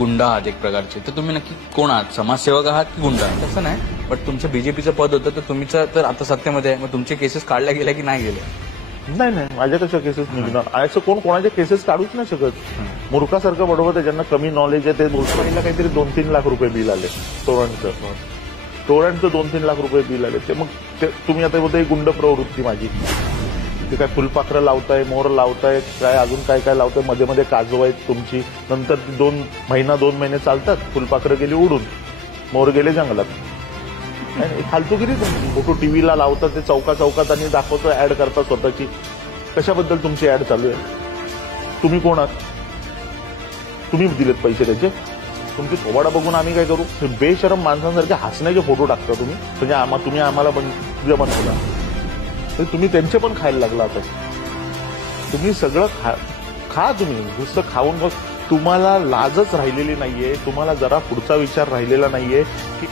गुंड आहात एक प्रकारचे, तर तुम्ही नक्की कोण आहात? समाजसेवक आहात की गुंड आहात? तसं नाही, पण तुमचं बीजेपीचं पद होतं, तर तुमचं तर आता सत्तेमध्ये आहे, मग तुमचे केसेस काढल्या गेल्या की नाही गेले? नाही, माझ्या कशा केसेस निघणार? असं कोण कोणाचे केसेस काढूच नाही शकत. मूर्खासारखं बरोबर आहे, ज्यांना कमी नॉलेज आहे ते बोलतो. काहीतरी 2-3 लाख रुपये बिल आले टोरांचं 2-3 लाख रुपये बिल आले. ते मग तुम्ही आता बोलताय गुंड प्रवृत्ती माझी. ते काय फुलपाखरं लावताय, मोर लावताय, काय अजून काय काय लावताय, मध्ये मध्ये काजव आहेत तुमची. नंतर 2 महिने चालतात, फुलपाखरं गेली उडून, मोर गेले जंगलात. फालतूगिरी तुमची. फोटो टीव्हीला लावतात, ते चौकात आणि दाखवतो, ऍड करतात स्वतःची. कशाबद्दल तुमची ऍड चालू आहे? तुम्ही कोण आहात? तुम्ही दिलेत पैसे त्याचे? तुमची थोबाडा बघून आम्ही काय करू? बेशरम माणसांसारखे हसण्याचे फोटो टाकता तुम्ही. म्हणजे तुम्ही आम्हाला बनवला, तर तुम्ही त्यांचे पण खायला लागला. आता तुम्ही सगळं खा तुम्ही नुसतं खाऊन. बघ, तुम्हाला लाजच राहिलेली नाहीये, तुम्हाला जरा पुढचा विचार राहिलेला नाहीये की